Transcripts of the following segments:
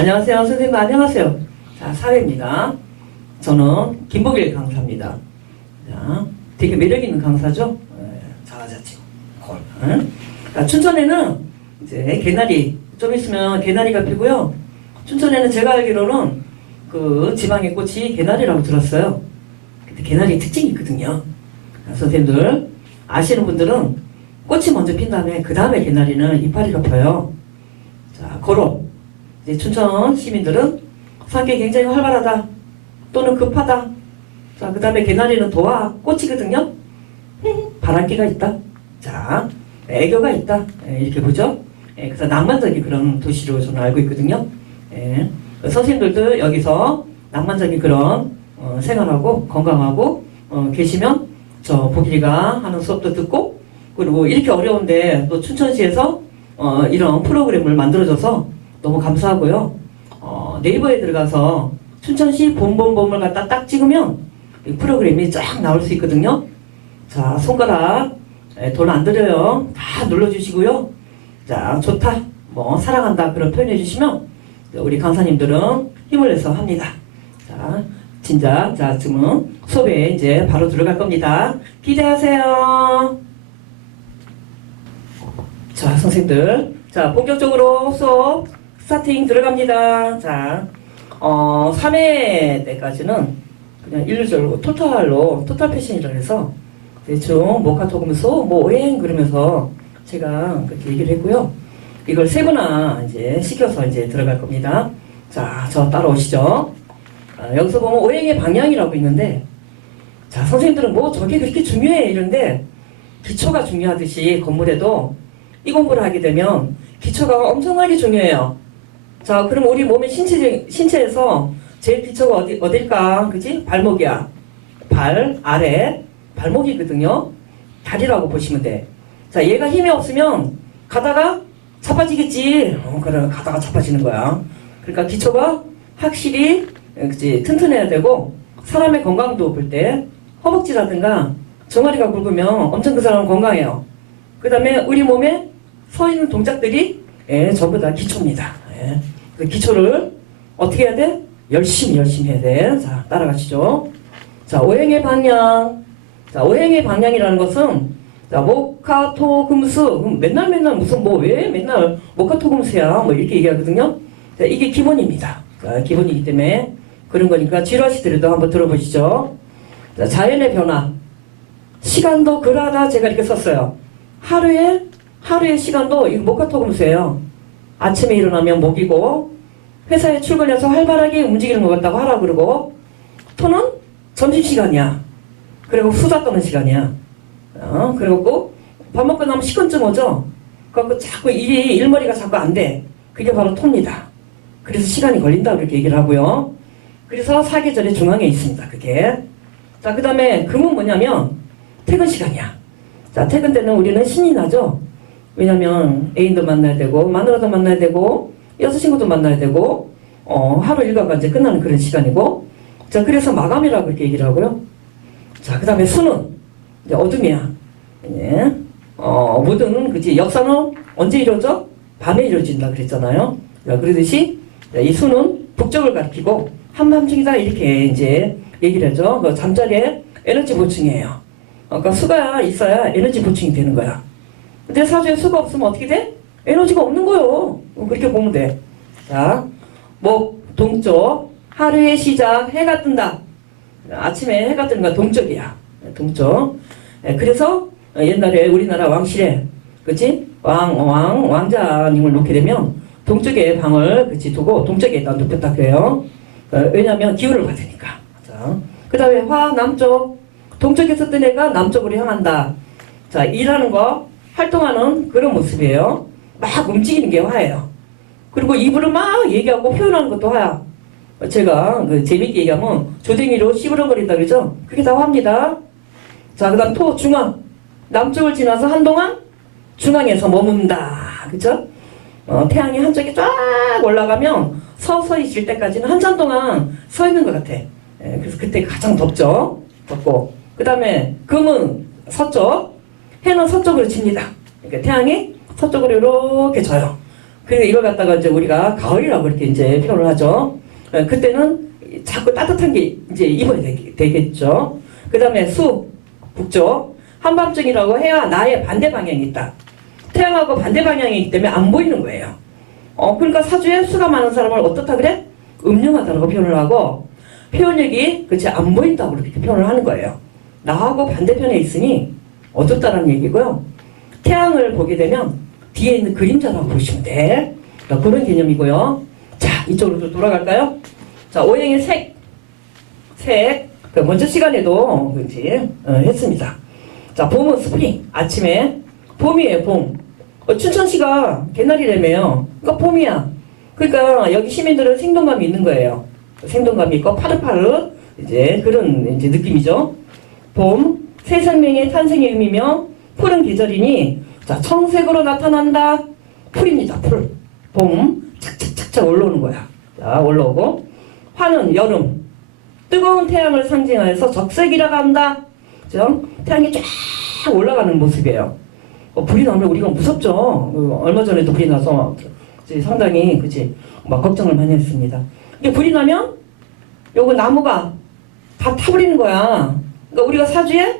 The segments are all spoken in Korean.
안녕하세요. 선생님 안녕하세요. 자, 사회입니다. 저는 김복일 강사입니다. 자, 되게 매력 있는 강사죠? 예, 잘하셨지. 콜. 응? 자, 춘천에는 이제 개나리 좀 있으면 개나리가 피고요. 춘천에는 제가 알기로는 그 지방의 꽃이 개나리라고 들었어요. 근데 개나리 특징이 있거든요. 자, 선생님들 아시는 분들은 꽃이 먼저 핀 다음에 그 다음에 개나리는 이파리가 펴요. 자, 고로 이제 춘천 시민들은 성격이 굉장히 활발하다 또는 급하다. 자, 그 다음에 개나리는 도화 꽃이거든요. 바람기가 있다. 자, 애교가 있다. 예, 이렇게 보죠. 예, 그래서 낭만적인 그런 도시로 저는 알고 있거든요. 예, 선생님들도 여기서 낭만적인 그런 어, 생활하고 건강하고 어, 계시면 저 보길이가 하는 수업도 듣고 그리고 이렇게 어려운데 또 춘천시에서 어, 이런 프로그램을 만들어줘서 너무 감사하고요. 어, 네이버에 들어가서 춘천시 봄봄봄을 갖다 딱 찍으면 이 프로그램이 쫙 나올 수 있거든요. 자, 손가락 돈 안 들여요. 다 눌러주시고요. 자, 좋다, 뭐 사랑한다 그런 표현해 주시면 우리 강사님들은 힘을 내서 합니다. 자, 진짜 자 지금 수업에 이제 바로 들어갈 겁니다. 기대하세요. 자, 선생님들. 자, 본격적으로 수업 스타팅 들어갑니다. 자, 어, 3회 때까지는 그냥 일률적으로 토탈로, 토탈 패션이라고 해서 대충 모카토금소, 뭐 오행 그러면서 제가 그렇게 얘기를 했고요. 이걸 세 분화 이제 시켜서 이제 들어갈 겁니다. 자, 저 따라오시죠. 아, 여기서 보면 오행의 방향이라고 있는데, 자, 선생님들은 뭐 저게 그렇게 중요해 이런데, 기초가 중요하듯이 건물에도 이 공부를 하게 되면 기초가 엄청나게 중요해요. 자, 그럼 우리 몸의 신체, 신체에서 제일 기초가 어디, 어딜까? 그지? 발목이야. 발, 아래, 발목이거든요. 다리라고 보시면 돼. 자, 얘가 힘이 없으면 가다가 자빠지겠지. 어, 그래, 가다가 자빠지는 거야. 그러니까 기초가 확실히, 그지? 튼튼해야 되고, 사람의 건강도 볼 때, 허벅지라든가, 종아리가 굵으면 엄청 그 사람은 건강해요. 그 다음에 우리 몸에 서 있는 동작들이 예, 전부 다 기초입니다. 예. 그 기초를 어떻게 해야 돼? 열심히 열심히 해야 돼. 자, 따라가시죠. 자, 오행의 방향. 자, 오행의 방향이라는 것은 자, 모카토금수. 그럼 맨날 맨날 무슨 뭐 왜 맨날 모카토금수야? 뭐 이렇게 얘기하거든요. 자, 이게 기본입니다. 자, 기본이기 때문에 그런 거니까 지루하시더라도 한번 들어보시죠. 자, 자연의 변화. 시간도 그러하다 제가 이렇게 썼어요. 하루에 하루의 시간도 이거 목화토금수예요. 아침에 일어나면 목이고 회사에 출근해서 활발하게 움직이는 것 같다고 하라 그러고 토는 점심 시간이야. 그리고 수다 떠는 시간이야. 어, 그리고 밥 먹고 나면 식은증 오죠. 그래갖고 자꾸 일이 일머리가 자꾸 안 돼. 그게 바로 토입니다. 그래서 시간이 걸린다 그렇게 얘기를 하고요. 그래서 사계절의 중앙에 있습니다. 그게. 자, 그 다음에 금은 뭐냐면 퇴근 시간이야. 자, 퇴근 때는 우리는 신이 나죠? 왜냐면 애인도 만나야 되고, 마누라도 만나야 되고, 여자친구도 만나야 되고, 어, 하루 일과가 이제 끝나는 그런 시간이고, 자, 그래서 마감이라고 그렇게 얘기를 하고요. 자, 그 다음에 수는 이제 어둠이야. 예. 어, 모든, 그지, 역사는 언제 이루어져? 밤에 이루어진다 그랬잖아요. 자, 그러듯이 이 수는 북쪽을 가리키고, 한밤중이다 이렇게 이제 얘기를 하죠. 그 잠자리에 에너지 보충이에요. 어, 그러니까 수가 있어야 에너지 보충이 되는 거야. 근데 사주에 수가 없으면 어떻게 돼? 에너지가 없는 거요. 어, 그렇게 보면 돼. 자, 목 동쪽 하루의 시작 해가 뜬다. 아침에 해가 뜨는 건 동쪽이야. 동쪽. 예, 그래서 옛날에 우리나라 왕실에 그치 왕, 왕, 왕자님을 놓게 되면 동쪽에 방을 그치 두고 동쪽에다 눕혔다 그래요. 어, 왜냐하면 기운을 받으니까. 자, 그 다음에 화 남쪽 동쪽에서 뜬 애가 남쪽으로 향한다. 자, 일하는 거, 활동하는 그런 모습이에요. 막 움직이는 게 화예요. 그리고 입으로 막 얘기하고 표현하는 것도 화야. 제가 그 재밌게 얘기하면 조댕이로 씨부렁거린다 그러죠? 그게 다 화입니다. 자, 그 다음 토, 중앙. 남쪽을 지나서 한동안 중앙에서 머문다. 그죠? 어, 태양이 한쪽에 쫙 올라가면 서서히 질 때까지는 한참 동안 서 있는 것 같아. 예, 그래서 그때 가장 덥죠. 덥고. 그 다음에 금은 서쪽, 해는 서쪽으로 칩니다. 그러니까 태양이 서쪽으로 이렇게 져요. 그래서 이걸 갖다가 이제 우리가 가을이라고 이렇게 이제 표현을 하죠. 어, 그때는 자꾸 따뜻한 게 이제 입어야 되, 되겠죠. 그 다음에 수, 북쪽. 한밤중이라고 해야 나의 반대 방향이 있다. 태양하고 반대 방향이기 때문에 안 보이는 거예요. 어, 그러니까 사주에 수가 많은 사람을 어떻다 그래? 음흉하다고 표현을 하고 표현력이 그치 안 보인다고 그렇게 표현을 하는 거예요. 나하고 반대편에 있으니 어둡다는 얘기고요. 태양을 보게 되면 뒤에 있는 그림자라고 보시면 돼. 자, 그런 개념이고요. 자, 이쪽으로 또 돌아갈까요? 자, 오행의 색. 색. 그 먼저 시간에도 그지 어, 했습니다. 자, 봄은 스프링. 아침에 봄이에요, 봄. 어, 춘천시가 개나리라며요. 그러니까 봄이야. 그러니까 여기 시민들은 생동감이 있는 거예요. 생동감이 있고 파릇파릇 이제 그런 이제 느낌이죠. 봄, 새 생명의 탄생의 의미며 푸른 계절이니 자 청색으로 나타난다. 풀입니다. 풀. 봄 착착착착 올라오는 거야. 자 올라오고 화는 여름. 뜨거운 태양을 상징하여서 적색이라고 한다. 그죠? 태양이 쫙 올라가는 모습이에요. 어, 불이 나면 우리가 무섭죠. 어, 얼마 전에도 불이 나서 상당히 그치 막 걱정을 많이 했습니다. 이게 불이 나면 요거 나무가 다 타버리는 거야. 그러니까 우리가 사주에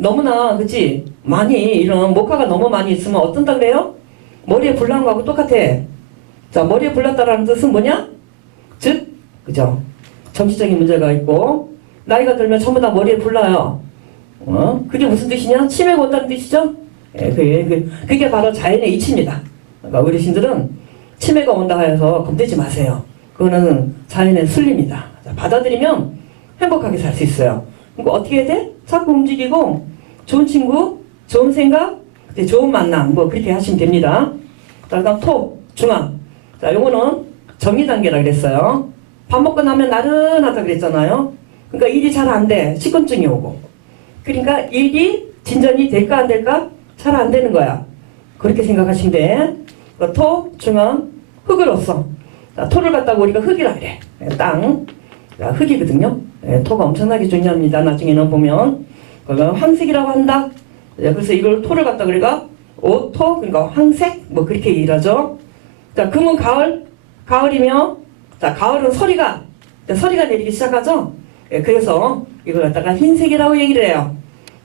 너무나 그치 많이 이런 목화가 너무 많이 있으면 어떤다 그래요? 머리에 불난 거하고 똑같아. 자 머리에 불났다라는 뜻은 뭐냐? 즉 그죠? 정치적인 문제가 있고 나이가 들면 전부 다 머리에 불나요. 어? 그게 무슨 뜻이냐? 치매가 온다는 뜻이죠? 예, 그게, 그, 그게 바로 자연의 이치입니다. 그러니까 어르신들은 치매가 온다 해서 겁내지 마세요. 그거는 자연의 순리입니다. 자, 받아들이면 행복하게 살 수 있어요. 그러니까 어떻게 해야 돼? 자꾸 움직이고 좋은 친구, 좋은 생각, 좋은 만남 뭐 그렇게 하시면 됩니다. 자, 그다음 토, 중앙. 자, 요거는 정리 단계라 그랬어요. 밥 먹고 나면 나른하다 그랬잖아요. 그러니까 일이 잘 안 돼. 식곤증이 오고. 그러니까 일이 진전이 될까 안 될까? 잘 안 되는 거야. 그렇게 생각하시면 토, 중앙, 흙으로서. 자, 토를 갖다가 우리가 흙이라 그래. 예, 땅. 자, 흙이거든요. 예, 토가 엄청나게 중요합니다. 나중에는 보면. 그걸 황색이라고 한다. 예, 그래서 이걸 토를 갖다 우리가 오토, 그러니까 황색, 뭐 그렇게 얘기하죠. 자, 금은 가을. 가을이며, 자, 가을은 서리가, 자, 서리가 내리기 시작하죠. 예, 그래서 이걸 갖다가 흰색이라고 얘기를 해요.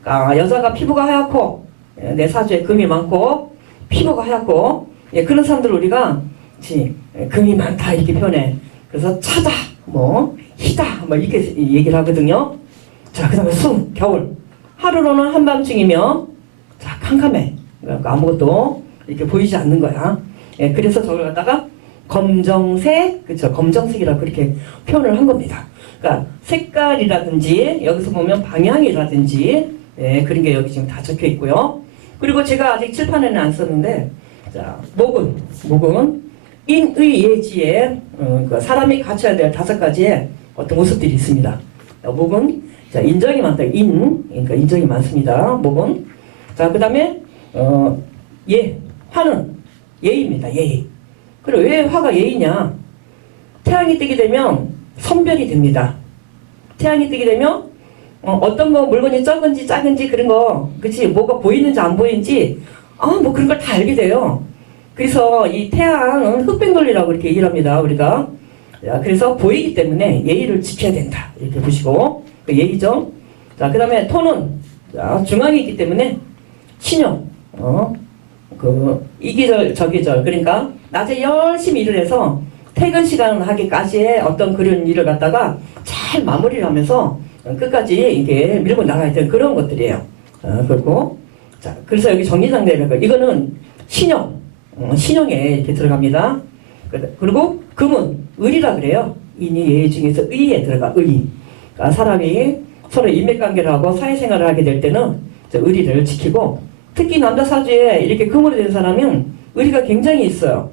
아, 여자가 피부가 하얗고, 예, 내 사주에 금이 많고, 피부가 하얗고, 예, 그런 사람들 우리가, 지, 예, 금이 많다, 이렇게 표현해. 그래서 차다, 뭐, 희다, 뭐, 이렇게 얘기를 하거든요. 자, 그 다음에 숨, 겨울. 하루로는 한밤중이며, 자, 캄캄해. 그러니까 아무것도 이렇게 보이지 않는 거야. 예, 그래서 저걸 갖다가 검정색, 그쵸, 검정색이라고 그렇게 표현을 한 겁니다. 그러니까 색깔이라든지, 여기서 보면 방향이라든지, 예, 그런 게 여기 지금 다 적혀 있고요. 그리고 제가 아직 칠판에는 안 썼는데, 자, 목은, 목은 인의 예지에 어, 그 사람이 갖춰야 될 다섯 가지의 어떤 모습들이 있습니다. 자, 목은 자, 인정이 많다. 인, 그러니까 인정이 많습니다. 목은. 자, 그 다음에, 어, 예, 화는 예입니다. 예의. 그리고 왜 화가 예의냐? 태양이 뜨게 되면 선별이 됩니다. 태양이 뜨게 되면 어, 어떤 거 물건이 적은지 작은지 그런 거, 그치? 뭐가 보이는지 안 보이는지, 아, 뭐 그런 걸 다 알게 돼요. 그래서 이 태양은 흑백 논리라고 이렇게 얘기를 합니다, 우리가. 자, 그래서 보이기 때문에 예의를 지켜야 된다. 이렇게 보시고. 그 예의죠. 자, 그 다음에 토는, 자, 중앙이 있기 때문에 신용, 어, 그, 이 계절, 저 계절. 그러니까 낮에 열심히 일을 해서 퇴근 시간 하기까지의 어떤 그런 일을 갖다가 잘 마무리를 하면서 끝까지 이게 밀고 나가야 되는 그런 것들이에요. 어, 그리고, 자, 그래서 여기 정리장대가 이거는 신용, 어, 신용에 이렇게 들어갑니다. 그- 그리고 금은 을이라 그래요. 인이 예 중에서 의에 들어가, 의. 그러니까 사람이 서로 인맥관계를 하고 사회생활을 하게 될 때는 의리를 지키고 특히 남자 사주에 이렇게 금으로 된 사람은 의리가 굉장히 있어요.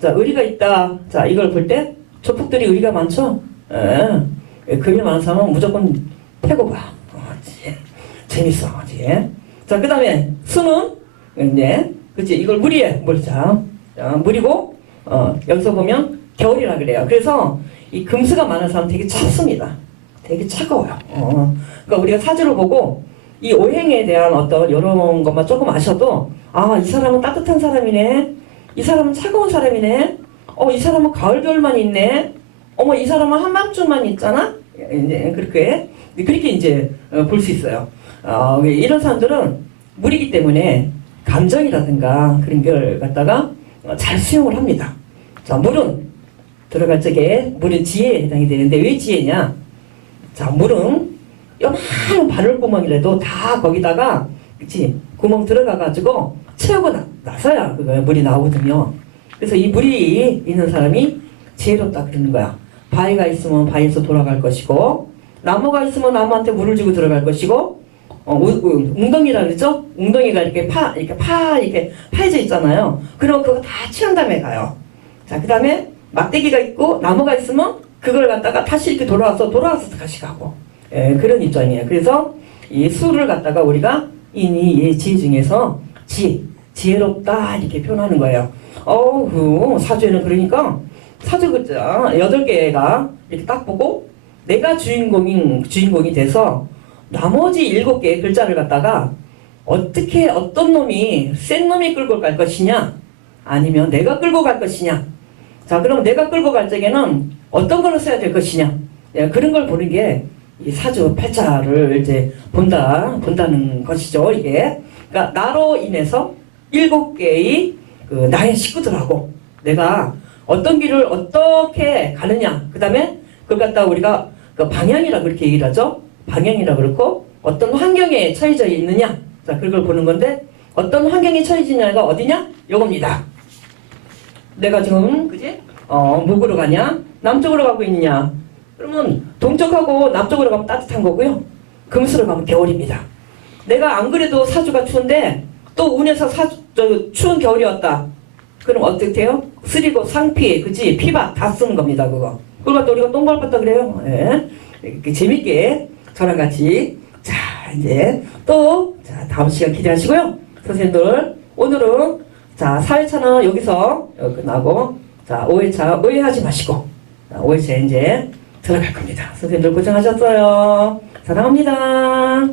자, 의리가 있다. 자, 이걸 볼 때 조폭들이 의리가 많죠? 예. 금이 많은 사람은 무조건 패고 봐. 어, 지- 재밌어. 지. 자, 그 다음에 수는 이제 그치 이걸 무리에 물자. 자, 무리고 어, 여기서 보면 겨울이라 그래요. 그래서 이 금수가 많은 사람 되게 춥습니다. 되게 차가워요. 어. 그러니까 우리가 사주를 보고 이 오행에 대한 어떤 이런 것만 조금 아셔도 아 이 사람은 따뜻한 사람이네. 이 사람은 차가운 사람이네. 어, 이 사람은 가을 겨울만 있네. 어머, 이 사람은 한밤중만 있잖아. 이제 그렇게 그렇게 이제 어, 볼수 있어요. 어, 이런 사람들은 물이기 때문에 감정이라든가 그런 걸 갖다가 어, 잘 수용을 합니다. 자, 물은 들어갈 적에 물은 지혜에 해당이 되는데 왜 지혜냐? 자, 물은 요만한 바늘구멍이라도 다 거기다가 그치 구멍 들어가가지고 채우고 나, 나서야 그거 물이 나오거든요. 그래서 이 물이 있는 사람이 지혜롭다 그러는 거야. 바위가 있으면 바위에서 돌아갈 것이고 나무가 있으면 나무한테 물을 주고 들어갈 것이고 어, 우, 우, 웅덩이라 그러죠? 웅덩이가 이렇게 파 이렇게 파 이렇게 파여져 있잖아요. 그럼 그거 다 취한 다음에 가요. 자, 그 다음에 막대기가 있고 나무가 있으면 그걸 갖다가 다시 이렇게 돌아와서 돌아와서 다시 가고 예, 그런 입장이에요. 그래서 이 수를 갖다가 우리가 이니 예 지혜 중에서 지 지혜롭다 이렇게 표현하는 거예요. 어우 사주에는 그러니까 사주 글자 여덟 개가 이렇게 딱 보고 내가 주인공인 주인공이 돼서 나머지 일곱 개의 글자를 갖다가 어떻게 어떤 놈이 센 놈이 끌고 갈 것이냐 아니면 내가 끌고 갈 것이냐 자 그럼 내가 끌고 갈 적에는 어떤 걸로 써야 될 것이냐? 예, 그런 걸 보는 게이 사주 팔자를 이제 본다 본다는 것이죠 이게. 그러니까 나로 인해서 일곱 개의 그 나의 식구들하고 내가 어떤 길을 어떻게 가느냐. 그 다음에 그걸 갖다 우리가 그 방향이라 그렇게 얘기를 하죠. 방향이라 그렇고 어떤 환경에 처해져 있느냐. 자 그걸 보는 건데 어떤 환경에 처해지냐가 어디냐? 요겁니다. 내가 지금 그지? 어 목으로 가냐 남쪽으로 가고 있느냐? 그러면 동쪽하고 남쪽으로 가면 따뜻한 거고요. 금수로 가면 겨울입니다. 내가 안 그래도 사주가 추운데 또 운에서 사주 저 추운 겨울이 왔다. 그럼 어떻게 해요? 쓰리고 상피 그지? 피박 다 쓰는 겁니다 그거. 갖다 우리가 똥 밟았다 그래요? 예. 이렇게 재밌게 저랑 같이. 자 이제 또 자, 다음 시간 기대하시고요. 선생님들 오늘은 자 4회차는 여기서 여기 끝나고 자 5회차 오해하지 마시고 자, 5회차 이제 들어갈 겁니다. 선생님들 고생하셨어요. 사랑합니다